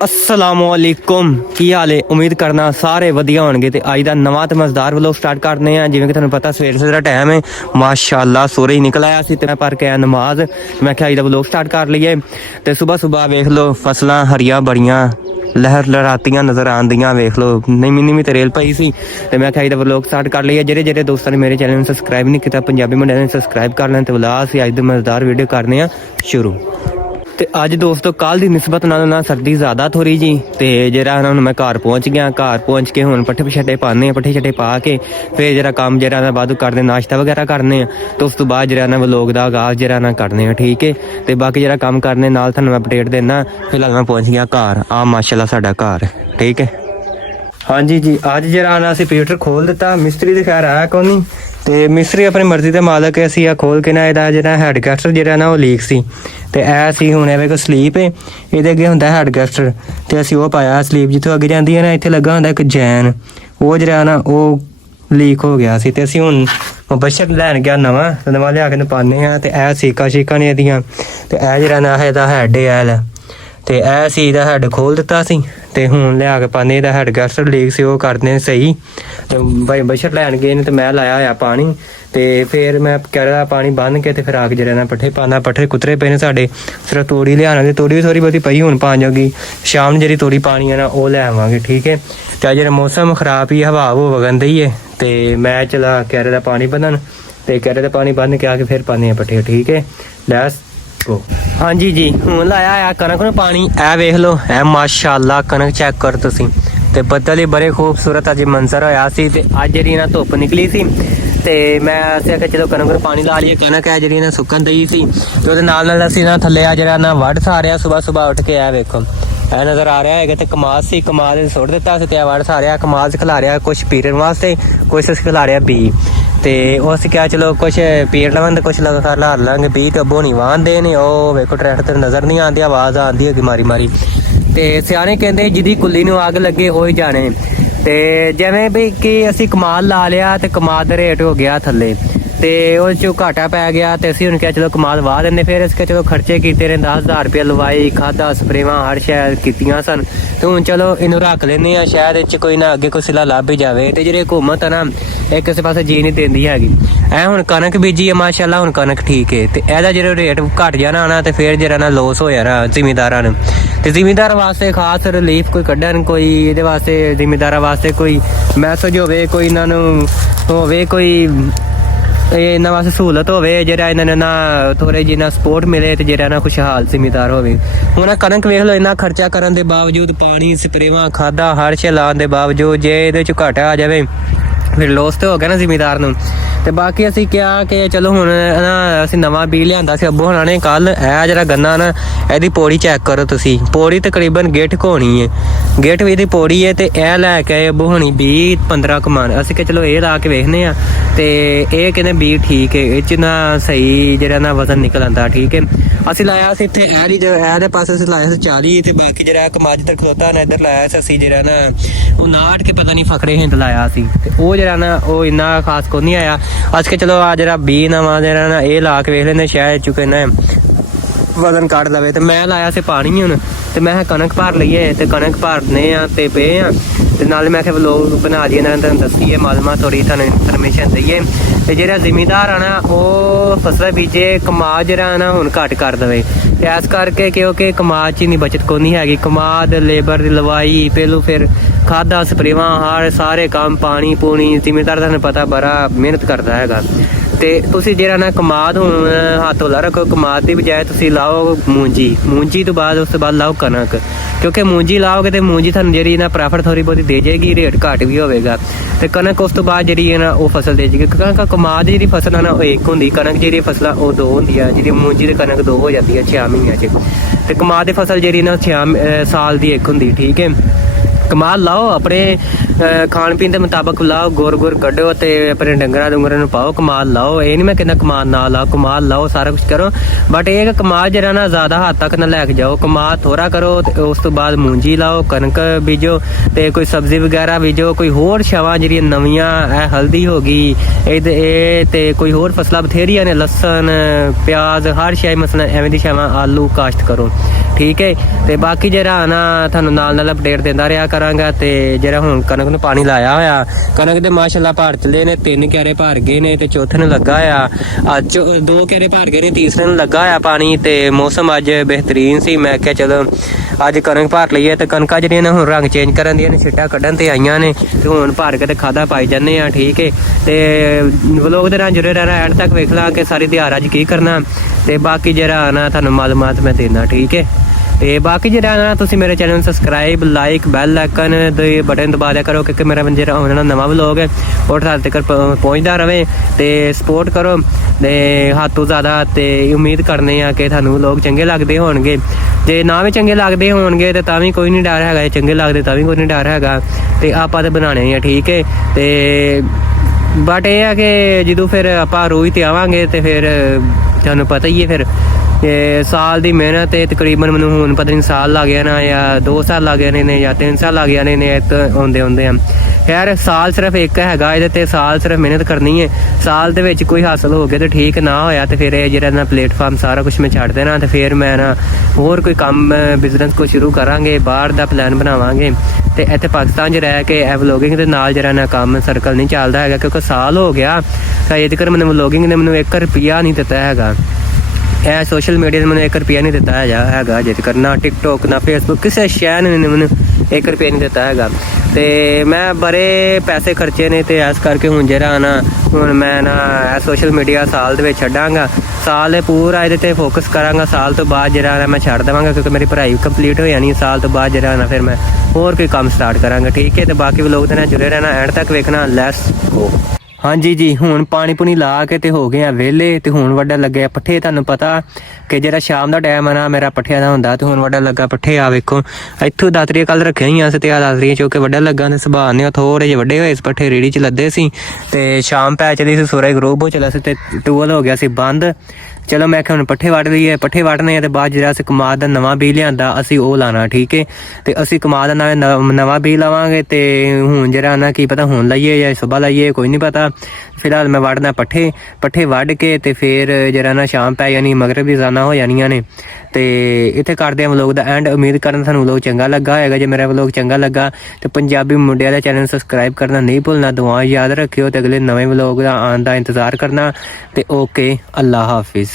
असलामुअलैकुम की हाल है। उम्मीद करना सारे वधिया होणगे ते अज दा नवां ते मज़ेदार व्लॉग स्टार्ट करने हैं। जिवें कि तुहानूं पता सवेरे सवेरे टाइम है, माशाअल्लाह सूरज निकल आया सी ते मैं पर के आया नमाज। मैं आख्या अज दा व्लॉग स्टार्ट कर लईए ते सुबह सुबह वेख लो फसलां हरियां बड़ियां लहर लहरातियां नज़र आंदियां। वेख लो निमी निमी ते रेल पई सी ते मैं आख्या अज दा व्लॉग स्टार्ट कर लईए। जेह्ड़े जेह्ड़े दोस्तां ने मेरे चैनल नूं सबसक्राइब नहीं कीता पंजाबी मुंडियां ने सबसक्राइब कर लैन ते व्लॉग असीं अज दी मज़ेदार वीडियो करने हैं शुरू। ਤੇ ਅੱਜ ਦੋਸਤੋ ਕੱਲ ਦੀ ਨਿਸਬਤ ਨਾਲੋਂ ਨਾ ਸਰਦੀ ਜ਼ਿਆਦਾ ਥੋੜੀ ਜੀ ਤੇ ਜਿਹੜਾ ਉਹਨਾਂ ਨੂੰ ਮੈਂ ਘਰ ਪਹੁੰਚ ਗਿਆ। ਘਰ ਪਹੁੰਚ ਕੇ ਹੁਣ ਪੱਠੇ ਪਛੱਟੇ ਪਾਉਂਦੇ ਆ, ਪੱਠੇ ਛੱਟੇ ਪਾ ਕੇ ਫਿਰ ਜਿਹੜਾ ਕੰਮ ਜਿਹੜਾ ਨਾ ਵਾਧੂ ਕਰਦੇ ਨਾਸ਼ਤਾ ਵਗੈਰਾ ਕਰਨੇ ਆ ਤੇ ਉਸ ਤੋਂ ਬਾਅਦ ਜਿਹੜਾ ਨਾ ਵਲੋਗ ਦਾ ਆਗਾਜ਼ ਜਿਹੜਾ ਨਾ ਕਰਨੇ ਆ। ਠੀਕ ਹੈ ਤੇ ਬਾਕੀ ਜਿਹੜਾ ਕੰਮ ਕਰਨੇ ਨਾਲ ਤੁਹਾਨੂੰ ਮੈਂ ਅਪਡੇਟ ਦੇਣਾ। ਫਿਲਹਾਲ ਮੈਂ ਪਹੁੰਚ ਗਿਆ ਘਰ। ਆ ਮਾਸ਼ਾਅੱਲਾ ਸਾਡਾ ਘਰ ਠੀਕ ਹੈ। ਹਾਂਜੀ ਜੀ ਅੱਜ ਜਿਹੜਾ ਨਾ ਅਸੀਂ ਕੰਪਿਊਟਰ ਖੋਲ ਦਿੱਤਾ। ਮਿਸਤਰੀ ਦੇ ਖੈਰ ਆਇਆ ਕੋਈ ਨਹੀਂ ਤੇ ਮਿਸਤਰੀ ਆਪਣੀ ਮਰਜ਼ੀ ਦੇ ਮਾਲਕ ਹੈ। ਅਸੀਂ ਆ ਖੋਲ ਕੇ ਨਾ ਇਹਦਾ ਜਿਹੜਾ ਹੈਡ ਗੈਸਟਰ ਜਿਹੜਾ ਨਾ ਉਹ ਲੀਕ ਸੀ ਤੇ ਇਹ ਸੀ ਹੁਣ ਐਵੇਂ ਕੋ ਸਲੀਪ ਹੈ। ਇਹਦੇ ਅੱਗੇ ਹੁੰਦਾ ਹੈਡ ਗੈਸਟਰ ਤੇ ਅਸੀਂ ਉਹ ਪਾਇਆ ਸਲੀਪ ਜਿੱਥੋਂ ਅੱਗੇ ਜਾਂਦੀ ਹੈ ਨਾ ਇੱਥੇ ਲੱਗਾ ਹੁੰਦਾ ਇੱਕ ਜੈਨ, ਉਹ ਜਿਹੜਾ ਨਾ ਉਹ ਲੀਕ ਹੋ ਗਿਆ ਸੀ ਤੇ ਅਸੀਂ ਹੁਣ ਬਸ਼ਰ ਲੈਣ ਗਿਆ ਨਵਾਂ ਲਿਆ ਕੇ ਪਾਉਂਦੇ ਹਾਂ। ਤੇ ਇਹ ਸੀਕਾਂ ਨੇ ਇਹਦੀਆਂ ਤੇ ਇਹ ਜਿਹੜਾ ਨਾ ਇਹਦਾ ਹੈਡ ਹੈ ਤੇ ਇਹ ਸੀ ਇਹਦਾ ਹੈਡ ਖੋਲ ਦਿੱਤਾ ਸੀ ਤੇ ਹੁਣ ਲਿਆ ਕੇ ਪਾਉਂਦੇ। ਇਹਦਾ ਹੈਡ ਗੈਸਟਰ ਲੀਕ ਸੀ ਉਹ ਕਰਦੇ ਸਹੀ ਤੇ ਭਾਈ ਬਸ਼ਰ ਲੈਣ ਗਏ ਨੇ ਤੇ ਮੈਂ ਲਾਇਆ ਹੋਇਆ ਪਾਣੀ ਤੇ ਫਿਰ ਮੈਂ ਕਹਿ ਪਾਣੀ ਬੰਨ ਕੇ ਤੇ ਫਿਰ ਆ ਕੇ ਜਿਹੜਾ ਨਾ ਪੱਠੇ ਪਾਣਾ। ਪੱਠੇ ਕੁਤਰੇ ਪਏ ਨੇ ਸਾਡੇ, ਸਿਰਫ ਤੋੜੀ ਲਿਆਉਣਾ ਤੇ ਤੋੜੀ ਵੀ ਥੋੜੀ ਬਹੁਤੀ ਪਈ ਹੁਣ ਪਾ ਜਾਊਗੀ। ਸ਼ਾਮ ਨੂੰ ਜਿਹੜੀ ਤੋੜੀ ਪਾਣੀ ਹੈ ਨਾ ਉਹ ਲੈ ਆਵਾਂਗੇ ਠੀਕ ਹੈ। ਤੇ ਜਿਹੜਾ ਮੌਸਮ ਖਰਾਬ ਹੀ ਹਵਾ ਉਹ ਵਗਣ ਦਈ ਹੈ ਤੇ ਮੈਂ ਚਲਾ ਕੈਰੇ ਦਾ ਪਾਣੀ ਬੰਨਣ ਤੇ ਕੈਰੇ ਦਾ ਪਾਣੀ ਬੰਨ ਕੇ ਆ ਕੇ ਫਿਰ ਪਾਉਂਦੇ ਆ ਪੱਠੇ ਠੀਕ ਹੈ। ਲੈਸ हाँ जी जी हूँ लाया आ कनक में पानी। ए वेख लो ए माशाअल्लाह कनक चेक कर तुसीं ते बदल ही बड़े खूबसूरत अज मंजर होया सी ते अज जिहड़ी ना धुप निकली सी ते मैं असें आख्या चलो कनक में पानी ला लईए। कनक है जिहड़ी ना सुक्कन दई सी ते ओहदे नाल असीं ना थल्ले आ जिहड़ा ना वड़ सारिया सुबह सुबह उठ के ए वेखो ਇਹ ਨਜ਼ਰ ਆ ਰਿਹਾ ਹੈਗਾ ਤੇ ਕਮਾਦ ਸੀ, ਕਮਾਦ ਸੁੱਟ ਦਿੱਤਾ ਸੀ ਤੇ ਵੜ ਸਾਰਿਆ ਕਮਾਦ ਖਿਲਾ ਰਿਹਾ ਕੁਛ ਪੀਰਨ ਵਾਸਤੇ, ਕੁਛ ਖਿਲਾ ਰਿਹਾ ਬੀ ਤੇ ਉਸ ਕਿਹਾ ਚਲੋ ਕੁਛ ਪੀਰ ਲਵਾਂਗੇ ਕੁਛ ਲਗਾ ਲਾ ਲਾਂਗੇ ਬੀ ਤੇ ਬੋਣੀ ਵਾਂਦੇ ਨੇ। ਉਹ ਵੇਖੋ ਟਰੈਕਟਰ ਤੇ ਨਜ਼ਰ ਨਹੀਂ ਆਉਂਦੀ, ਆਵਾਜ਼ ਆਉਂਦੀ ਹੈਗੀ ਮਾਰੀ ਮਾਰੀ। ਤੇ ਸਿਆਣੇ ਕਹਿੰਦੇ ਜਿਹਦੀ ਕੁੱਲੀ ਨੂੰ ਅੱਗ ਲੱਗੇ ਉਹ ਹੀ ਜਾਣੇ। ਤੇ ਜਿਵੇਂ ਵੀ ਕਿ ਅਸੀਂ ਕਮਾਦ ਲਾ ਲਿਆ ਤੇ ਕਮਾਦ ਦਾ ਰੇਟ ਹੋ ਗਿਆ ਥੱਲੇ ਤੇ ਉਹ ਚੋਂ ਘਾਟਾ ਪੈ ਗਿਆ ਤੇ ਅਸੀਂ ਹੁਣ ਕਿਹਾ ਚਲੋ ਕਮਾਦ ਵਾਹ ਦਿੰਦੇ। ਫਿਰ ਅਸੀਂ ਚਲੋ ਖਰਚੇ ਕੀਤੇ ਨੇ 10,000 ਰੁਪਏ ਲਵਾਈ ਖਾਦਾ ਸਪਰੇਵਾਂ ਹਰ ਸ਼ਾਇਦ ਕੀਤੀਆਂ ਸਨ ਤੇ ਹੁਣ ਚਲੋ ਇਹਨੂੰ ਰੱਖ ਲੈਂਦੇ ਆ। ਸ਼ਾਇਦ ਇਹ 'ਚ ਕੋਈ ਨਾ ਅੱਗੇ ਕੋਈ ਸਿਲਾ ਲੱਭ ਹੀ ਜਾਵੇ। ਤੇ ਜਿਹੜੀ ਹੁਕੂਮਤ ਆ ਨਾ ਇਹ ਕਿਸੇ ਪਾਸੇ ਜੀ ਨਹੀਂ ਦਿੰਦੀ ਹੈਗੀ। ਇਹ ਹੁਣ ਕਣਕ ਬੀਜੀ ਹੈ ਮਾਸ਼ਾਅੱਲਾ, ਹੁਣ ਕਣਕ ਠੀਕ ਹੈ ਤੇ ਇਹਦਾ ਜਿਹੜਾ ਰੇਟ ਘਟ ਜਾਣਾ ਨਾ ਤੇ ਫਿਰ ਜਿਹੜਾ ਨਾ ਲੋਸ ਹੋ ਜਾਣਾ ਜ਼ਿਮੀਂਦਾਰਾਂ ਨੂੰ। ਤੇ ਜ਼ਿਮੀਂਦਾਰ ਵਾਸਤੇ ਖਾਸ ਰਿਲੀਫ ਕੋਈ ਕੱਢਣ, ਕੋਈ ਇਹਦੇ ਵਾਸਤੇ ਜ਼ਿਮੀਂਦਾਰਾਂ ਵਾਸਤੇ ਕੋਈ ਮੈਸੇਜ ਹੋਵੇ, ਕੋਈ ਇਹਨਾਂ ਨੂੰ ਹੋਵੇ ਕੋਈ ਇਹਨਾਂ ਵਾਸਤੇ ਸਹੂਲਤ ਹੋਵੇ ਜਿਹੜਾ ਇਹਨਾਂ ਨੇ ਨਾ ਥੋੜ੍ਹੇ ਜਿਹਾ ਸਪੋਰਟ ਮਿਲੇ ਤੇ ਜਿਹੜਾ ਨਾ ਖੁਸ਼ਹਾਲ ਜ਼ਿਮੀਂਦਾਰ ਹੋਵੇ। ਹੁਣ ਕਣਕ ਵੇਖ ਲਓ ਇੰਨਾ ਖਰਚਾ ਕਰਨ ਦੇ ਬਾਵਜੂਦ ਪਾਣੀ ਸਪਰੇਵਾਂ ਖਾਦਾ ਹਰ ਸ਼ੈ ਲਾਉਣ ਦੇ ਬਾਵਜੂਦ ਜੇ ਇਹਦੇ 'ਚ ਘਾਟਾ ਆ ਜਾਵੇ ਫਿਰ ਲੋਸ ਤੇ ਹੋ ਗਿਆ ਨਾ ਜ਼ਿਮੀਂਦਾਰ ਨੂੰ। ਤੇ ਬਾਕੀ ਅਸੀਂ ਕਿਹਾ ਕਿ ਚਲੋ ਹੁਣ ਨਾ ਅਸੀਂ ਨਵਾਂ ਬੀਜ ਲਿਆਂਦਾ ਸੀ ਅੱਬੂ ਹੁਣਾਂ ਨੇ ਕੱਲ। ਇਹ ਜਿਹੜਾ ਗੰਨਾ ਨਾ ਇਹਦੀ ਪੌੜੀ ਚੈੱਕ ਕਰੋ ਤੁਸੀਂ, ਪੌੜੀ ਤਕਰੀਬਨ ਗਿੱਠ ਘੋਣੀ ਹੈ, ਗਿੱਠ ਵੀ ਇਹਦੀ ਪੌੜੀ ਹੈ ਤੇ ਇਹ ਲੈ ਕੇ ਆਏ ਅੱਬੂ ਹੁਣੀ 20-15 ਕਮਾਨ। ਅਸੀਂ ਕਿ ਚਲੋ ਇਹ ਲਾ ਕੇ ਵੇਖਦੇ ਹਾਂ ਤੇ ਇਹ ਕਹਿੰਦੇ ਬੀਜ ਠੀਕ ਹੈ, ਇਹ 'ਚ ਨਾ ਸਹੀ ਜਿਹੜਾ ਨਾ ਵਜ਼ਨ ਨਿਕਲ ਆਉਂਦਾ ਠੀਕ ਹੈ। ਅਸੀਂ ਲਾਇਆ ਸੀ ਇੱਥੇ ਇਹਦੇ ਪਾਸੇ ਅਸੀਂ ਲਾਇਆ ਸੀ 40 ਤੇ ਬਾਕੀ ਜਿਹੜਾ ਕਮਾਜ ਤੱਕ ਖਲੋਤਾ ਨਾ ਇੱਧਰ ਲਾਇਆ ਸੀ ਅਸੀਂ ਜਿਹੜਾ ਨਾ ਉਹ 59 ਕੇ ਪਤਾ ਨਹੀਂ ਫਕਰੇ ਹਿੰਦ ਲਾਇਆ ਸੀ ਤੇ ਉਹ ਜਿਹੜਾ ਨਾ ਉਹ ਇੰਨਾ ਖਾਸ ਕੋ ਨਹੀਂ ਆਇਆ। ਅੱਜ ਕੇ ਚਲੋ ਆ ਜਿਹੜਾ ਬੀ ਨਵਾਂ ਜਿਹੜਾ ਨਾ ਇਹ ਲਾ ਕੇ ਵੇਖ ਲੈਂਦੇ ਸ਼ਾਇਦ ਚੁੱਕੇ ਨਾ ਵਜ਼ਨ ਕੱਢ ਲਵੇ। ਤੇ ਮੈਂ ਲਾਇਆ ਸੀ ਪਾਣੀ ਹੁਣ ਤੇ ਮੈਂ ਕਣਕ ਭਰ ਲਈਏ ਤੇ ਕਣਕ ਭਰਨੇ ਆ ਤੇ ਪਏ ਆ ਤੇ ਨਾਲ ਮੈਂ ਕਿਹਾ ਵਲੋਗ ਬਣਾ ਦਈਏ ਨਾਲ ਤੁਹਾਨੂੰ ਦੱਸੀਏ ਮਾਲੂਮਾਤ ਥੋੜ੍ਹੀ ਤੁਹਾਨੂੰ ਇਨਫੋਰਮੇਸ਼ਨ ਦਈਏ। ਤੇ ਜਿਹੜਾ ਜ਼ਿਮੀਂਦਾਰ ਆ ਨਾ ਉਹ ਫਸਲ ਬੀਜੇ ਕਮਾਦ ਜਿਹੜਾ ਨਾ ਹੁਣ ਘੱਟ ਕਰ ਦੇਵੇ ਤੇ ਇਸ ਕਰਕੇ ਕਿਉਂਕਿ ਕਮਾਦ 'ਚ ਇੰਨੀ ਬਚਤ ਕੋਈ ਨਹੀਂ ਹੈਗੀ। ਕਮਾਦ ਲੇਬਰ ਦੀ ਲਵਾਈ ਪਹਿਲੋਂ ਫਿਰ ਖਾਦਾਂ ਸਪਰੇਵਾਂ ਹਰ ਸਾਰੇ ਕੰਮ ਪਾਣੀ ਪੂਣੀ ਜ਼ਿਮੀਂਦਾਰ ਤੁਹਾਨੂੰ ਪਤਾ ਬੜਾ ਮਿਹਨਤ ਕਰਦਾ ਹੈਗਾ। ਤੇ ਤੁਸੀਂ ਜਿਹੜਾ ਨਾ ਕਮਾਦ ਹੁਣ ਹੱਥ ਹੋਲਾ ਰੱਖੋ, ਕਮਾਦ ਦੀ ਬਜਾਏ ਤੁਸੀਂ ਲਾਓ ਮੂੰਜੀ ਤੋਂ ਬਾਅਦ ਉਸ ਤੋਂ ਬਾਅਦ ਲਾਓ ਕਣਕ, ਕਿਉਂਕਿ ਮੂੰਜੀ ਲਾਓਗੇ ਤੇ ਮੂੰਜੀ ਤੁਹਾਨੂੰ ਜਿਹੜੀ ਨਾ ਪ੍ਰੈਫਰ ਥੋੜੀ ਬਹੁਤੀ ਦੇ ਜਾਏਗੀ, ਰੇਟ ਘੱਟ ਵੀ ਹੋਵੇਗਾ ਤੇ ਕਣਕ ਉਸ ਤੋਂ ਬਾਅਦ ਜਿਹੜੀ ਹੈ ਨਾ ਉਹ ਫਸਲ ਦੇ ਜਾਏਗੀ। ਕਿਉਂਕਿ ਕਮਾਦ ਦੀ ਜਿਹੜੀ ਫਸਲ ਹੈ ਨਾ ਉਹ ਇੱਕ ਹੁੰਦੀ, ਕਣਕ ਜਿਹੜੀ ਫਸਲਾਂ ਉਹ ਦੋ ਹੁੰਦੀਆਂ, ਜਿਹੜੀ ਮੂੰਜੀ ਤੇ ਕਣਕ ਦੋ ਹੋ ਜਾਂਦੀ ਹੈ 6 ਮਹੀਨਿਆਂ 'ਚ ਤੇ ਕਮਾਦ ਦੀ ਫਸਲ ਜਿਹੜੀ ਨਾ 6 ਸਾਲ ਦੀ ਇੱਕ ਹੁੰਦੀ ਠੀਕ ਹੈ। ਕਮਾਲ ਲਾਓ ਆਪਣੇ ਖਾਣ ਪੀਣ ਦੇ ਮੁਤਾਬਕ ਲਾਓ, ਗੁਰ ਕੱਢੋ ਤੇ ਆਪਣੇ ਡੰਗਰਾਂ ਨੂੰ ਪਾਓ, ਕਮਾਲ ਲਾਓ। ਇਹ ਨਹੀਂ ਮੈਂ ਕਹਿੰਦਾ ਕਮਾਲ ਨਾ ਲਾਓ, ਕਮਾਲ ਲਾਓ, ਸਾਰਾ ਕੁਝ ਕਰੋ, ਬਟ ਇਹ ਕਮਾਲ ਜਿਹੜਾ ਨਾ ਜ਼ਿਆਦਾ ਹੱਦ ਤੱਕ ਨਾ ਲੈ ਕੇ ਜਾਓ। ਕਮਾਲ ਥੋੜਾ ਕਰੋ ਤੇ ਉਸ ਤੋਂ ਬਾਅਦ ਮੂੰਜੀ ਲਾਓ, ਕਣਕ ਬੀਜੋ ਤੇ ਕੋਈ ਸਬਜ਼ੀ ਵਗੈਰਾ ਬੀਜੋ, ਕੋਈ ਹੋਰ ਛਾਵਾਂ ਜਿਹੜੀਆਂ ਨਵੀਆਂ, ਇਹ ਹਲਦੀ ਹੋ ਗਈ, ਇਹ ਤੇ ਕੋਈ ਹੋਰ ਫਸਲਾਂ ਬਥੇਰੀਆਂ ਨੇ, ਲਸਣ, ਪਿਆਜ਼, ਹਰ ਸ਼ੈ ਮਸਲਾ ਐਵੇਂ ਦੀ ਛਾਵਾਂ, ਆਲੂ ਕਾਸ਼ਤ ਕਰੋ, ਠੀਕ ਹੈ। ਤੇ ਬਾਕੀ ਜਿਹੜਾ ਨਾ ਤੁਹਾਨੂੰ ਨਾਲ ਅਪਡੇਟ ਦਿੰਦਾ ਰਿਹਾ ਕਰਾਂਗਾ। ਤੇ ਜਿਹੜਾ ਹੁਣ ਕਣਕ ਨੂੰ ਪਾਣੀ ਲਾਇਆ ਹੋਇਆ, ਕਣਕ ਦੇ ਮਾਸ਼ਾਅੱਲਾ ਭਾਰ ਚੱਲੇ ਨੇ, 3 ਕਿਆਰੇ ਭਰ ਗਏ ਨੇ ਤੇ ਚੌਥੇ ਨੂੰ ਲੱਗਾ ਆ, ਅੱਜ 2 ਕਿਆਰੇ ਭਰ ਗਏ ਨੇ, ਤੀਸਰੇ ਨੂੰ ਲੱਗਾ ਆ ਪਾਣੀ। ਤੇ ਮੌਸਮ ਅੱਜ ਬਿਹਤਰੀਨ ਸੀ, ਮੈਂ ਕਿਹਾ ਚਲੋ ਅੱਜ ਕਣਕ ਭਰ ਲਈਏ। ਤੇ ਕਣਕਾਂ ਜਿਹੜੀਆਂ ਨੇ ਹੁਣ ਰੰਗ ਚੇਂਜ ਕਰਨ ਦੀਆਂ ਨੇ, ਛਿੱਟਾ ਕੱਢਣ ਤੇ ਆਈਆਂ ਨੇ, ਤੇ ਹੁਣ ਭਰ ਕੇ ਤੇ ਖਾਦਾ ਪਾਈ ਜਾਂਦੇ ਆ, ਠੀਕ ਹੈ। ਤੇ ਵਲੋਗ ਦੇ ਨਾਲ ਜੁੜੇ ਰਹਿਣਾ, ਐਂਡ ਤੱਕ ਵੇਖ ਲਾਂ ਕਿ ਸਾਰੀ ਦਿਹਾੜ ਅੱਜ ਕੀ ਕਰਨਾ, ਤੇ ਬਾਕੀ ਜਿਹੜਾ ਨਾ ਤੁਹਾਨੂੰ ਮਾਲੂਮਾਤ ਮੈਂ ਦੇਣਾ, ਠੀਕ ਹੈ। ਤੇ ਬਾਕੀ ਜਿਹੜਾ ਨਾ ਤੁਸੀਂ ਮੇਰੇ ਚੈਨਲ ਨੂੰ ਸਬਸਕ੍ਰਾਈਬ, ਲਾਈਕ, ਬੈਲ ਆਈਕਨ ਦੇ ਬਟਨ ਦਬਾ ਦਿਆ ਕਰੋ, ਕਿਉਂਕਿ ਮੇਰਾ ਜਿਹੜਾ ਆਉਣ ਵਾਲਾ ਨਵਾਂ ਵਲੋਗ ਹੈ ਉਹ ਤੁਹਾਡੇ ਤੱਕ ਪਹੁੰਚਦਾ ਰਹੇ। ਤੇ ਸਪੋਰਟ ਕਰੋ ਤੇ ਹੱਦ ਤੋਂ ਜ਼ਿਆਦਾ। ਤੇ ਉਮੀਦ ਕਰਨੇ ਆ ਕਿ ਤੁਹਾਨੂੰ ਵਲੋਗ ਚੰਗੇ ਲੱਗਦੇ ਹੋਣਗੇ। ਜੇ ਨਾ ਵੀ ਚੰਗੇ ਲੱਗਦੇ ਹੋਣਗੇ ਤੇ ਤਾਂ ਵੀ ਕੋਈ ਨਹੀਂ ਡਰ ਹੈਗਾ, ਚੰਗੇ ਲੱਗਦੇ ਤਾਂ ਵੀ ਕੋਈ ਨਹੀਂ ਡਰ ਹੈਗਾ, ਤੇ ਆਪਾਂ ਤਾਂ ਬਣਾਉਣੇ ਆ, ਠੀਕ ਹੈ। ਤੇ ਬਟ ਇਹ ਆ ਕਿ ਜਦੋਂ ਫਿਰ ਆਪਾਂ ਰੋਜ਼ ਤੇ ਆਵਾਂਗੇ ਤੇ ਫਿਰ ਤੁਹਾਨੂੰ ਪਤਾ ਹੀ ਹੈ, ਫਿਰ ਤੇ ਸਾਲ ਦੀ ਮਿਹਨਤ ਤੇ ਤਕਰੀਬਨ ਮੈਨੂੰ ਹੁਣ ਪਤਾ ਨਹੀਂ ਸਾਲ ਲੱਗ ਗਿਆ ਨਾ, ਜਾਂ 2 ਸਾਲ ਲੱਗ ਗਏ ਨੇ, ਜਾਂ 3 ਸਾਲ ਲੱਗ ਗਏ ਨੇ ਆਉਂਦੇ ਆ। ਖੈਰ ਸਾਲ ਸਿਰਫ ਇੱਕ ਹੈਗਾ, ਇਹਦੇ ਤੇ ਸਾਲ ਸਿਰਫ ਮਿਹਨਤ ਕਰਨੀ ਹੈ। ਸਾਲ ਦੇ ਵਿੱਚ ਕੋਈ ਹਾਸਲ ਹੋ ਗਿਆ ਤੇ ਠੀਕ, ਨਾ ਹੋਇਆ ਤੇ ਫਿਰ ਇਹ ਜਿਹੜਾ ਨਾ ਪਲੇਟਫਾਰਮ ਸਾਰਾ ਕੁਝ ਮੈਂ ਛੱਡ ਦੇਣਾ, ਤੇ ਫਿਰ ਮੈਂ ਨਾ ਹੋਰ ਕੋਈ ਕੰਮ ਬਿਜ਼ਨਸ ਕੋ ਸ਼ੁਰੂ ਕਰਾਂਗੇ, ਬਾਹਰ ਦਾ ਪਲਾਨ ਬਣਾਵਾਂਗੇ। ਤੇ ਇੱਥੇ ਪਾਕਿਸਤਾਨ 'ਚ ਰਹਿ ਕੇ ਇਹ ਵਲੋਗਿੰਗ ਦੇ ਨਾਲ ਜਿਹੜਾ ਨਾ ਕੰਮ ਸਰਕਲ ਨਹੀਂ ਚੱਲਦਾ ਹੈਗਾ, ਕਿਉਂਕਿ ਸਾਲ ਹੋ ਗਿਆ ਅਜੇ ਤੱਕ ਮੈਨੂੰ ਵਲੋਗਿੰਗ ਨੇ ਮੈਨੂੰ 1 ਰੁਪਿਆ ਨਹੀਂ ਦਿੱਤਾ ਹੈਗਾ। ਇਹ ਸੋਸ਼ਲ ਮੀਡੀਆ ਨੇ ਮੈਨੂੰ 1 ਰੁਪਿਆ ਨਹੀਂ ਦਿੱਤਾ ਹੈਗਾ ਅਜੇ ਤੱਕ, ਨਾ ਟਿਕਟੋਕ ਨਾ ਫੇਸਬੁੱਕ, ਕਿਸੇ ਸ਼ੈ ਨੇ ਮੈਨੂੰ 1 ਰੁਪਿਆ ਨਹੀਂ ਦਿੱਤਾ ਹੈਗਾ। ਤੇ ਮੈਂ ਬੜੇ ਪੈਸੇ ਖਰਚੇ ਨੇ, ਤੇ ਇਸ ਕਰਕੇ ਹੁਣ ਜਿਹੜਾ ਨਾ ਹੁਣ ਮੈਂ ਨਾ ਇਹ ਸੋਸ਼ਲ ਮੀਡੀਆ ਸਾਲ ਦੇ ਵਿੱਚ ਛੱਡਾਂਗਾ, ਸਾਲ ਦੇ ਪੂਰਾ ਇਹਦੇ ਤੇ ਫੋਕਸ ਕਰਾਂਗਾ। ਸਾਲ ਤੋਂ ਬਾਅਦ ਜਿਹੜਾ ਨਾ ਮੈਂ ਛੱਡ ਦੇਵਾਂਗਾ, ਕਿਉਂਕਿ ਮੇਰੀ ਪੜ੍ਹਾਈ ਕੰਪਲੀਟ ਹੋ ਜਾਣੀ। ਸਾਲ ਤੋਂ ਬਾਅਦ ਜਿਹੜਾ ਨਾ ਫਿਰ ਮੈਂ ਹੋਰ ਕੋਈ ਕੰਮ ਸਟਾਰਟ ਕਰਾਂਗਾ, ਠੀਕ ਹੈ। ਤੇ ਬਾਕੀ ਵਲੋਗ ਦੇ ਨਾਲ ਜੁੜੇ ਰਹਿਣਾ, ਐਂਡ ਤੱਕ ਵੇਖਣਾ। Let's go. ਹਾਂਜੀ ਜੀ, ਹੁਣ ਪਾਣੀ ਪੂਣੀ ਲਾ ਕੇ ਤੇ ਹੋ ਗਏ ਆ ਵਿਹਲੇ, ਤੇ ਹੁਣ ਵੱਡਾ ਲੱਗਿਆ ਪੱਠੇ। ਤੁਹਾਨੂੰ ਪਤਾ ਕਿ ਜਿਹੜਾ ਸ਼ਾਮ ਦਾ ਟਾਈਮ ਆ ਨਾ ਮੇਰਾ ਪੱਠਿਆਂ ਦਾ ਹੁੰਦਾ, ਤੇ ਹੁਣ ਵੱਡਾ ਲੱਗਾ ਪੱਠੇ। ਆ ਵੇਖੋ ਇੱਥੋਂ ਦਾਤਰੀਆਂ ਕੱਲ ਰੱਖੀਆਂ ਹੋਈਆਂ ਸੀ, ਤੇ ਆ ਦਾਤਰੀਆਂ ਚੁੱਕ ਕੇ ਵੱਡਾ ਲੱਗਾ, ਤੇ ਸੁਭਾਅ ਨੇ ਥੋੜੇ ਜਿਹੇ ਵੱਡੇ ਹੋਏ ਸੀ ਪੱਠੇ, ਰੇੜੀ 'ਚ ਲੱਦੇ ਸੀ। ਤੇ ਸ਼ਾਮ ਪੈ ਚਲੀ ਸੀ, ਸੂਰਜ ਗਰੂਬ ਹੋ ਚਲਾ ਸੀ, ਤੇ ਟੂਵਲ ਹੋ ਗਿਆ ਸੀ ਬੰਦ। ਚਲੋ ਮੈਂ ਕਿਹਾ ਹੁਣ ਪੱਠੇ ਵੱਢ ਲਈਏ, ਪੱਠੇ ਵੱਢਣੇ ਆ ਤੇ ਬਾਅਦ ਜਿਹੜਾ ਅਸੀਂ ਕਮਾਦ ਦਾ ਨਵਾਂ ਬੀਜ ਲਿਆਂਦਾ ਅਸੀਂ ਉਹ ਲਾਣਾ, ਠੀਕ ਹੈ। ਤੇ ਅਸੀਂ ਕਮਾਦ ਦਾ ਨਵਾਂ ਬੀਜ ਲਾਵਾਂਗੇ। ਤੇ ਹੁਣ ਜਿਹੜਾ ਨਾ ਕੀ ਪਤਾ ਹੁਣ ਲਾਈਏ ਜਾਂ ਸੁਬਾਹ ਲਾਈਏ, ਕੋਈ ਨਹੀਂ ਪਤਾ। ਫਿਲਹਾਲ ਮੈਂ ਵੱਢਦਾ ਪੱਠੇ ਵੱਢ ਕੇ ਤੇ ਫਿਰ ਜਿਹੜਾ ਨਾ ਸ਼ਾਮ ਪੈ ਜਾਣੀ, ਮਗਰਬ ਦੀ ਜ਼ਾਨਾ ਹੋ ਜਾਣੀਆਂ ਨੇ। ਤੇ ਇੱਥੇ ਕਰਦੇ ਆ ਵਲੋਗ ਦਾ ਐਂਡ। ਉਮੀਦ ਕਰਨ ਤੁਹਾਨੂੰ ਵਲੋਗ ਚੰਗਾ ਲੱਗਾ ਹੋਏਗਾ। ਜੇ ਮੇਰਾ ਵਲੋਗ ਚੰਗਾ ਲੱਗਾ ਤੇ ਪੰਜਾਬੀ ਮੁੰਡਿਆਂ ਦਾ ਚੈਨਲ ਸਬਸਕ੍ਰਾਈਬ ਕਰਨਾ ਨਹੀਂ ਭੁੱਲਣਾ। ਦੁਆ ਯਾਦ ਰੱਖਿਓ ਤੇ ਅਗਲੇ ਨਵੇਂ ਵਲੋਗ ਦਾ ਆਉਣ ਦਾ ਇੰਤਜ਼ਾਰ ਕਰਨਾ। ਤੇ ਓਕੇ, ਅੱਲਾ ਹਾਫਿਜ਼।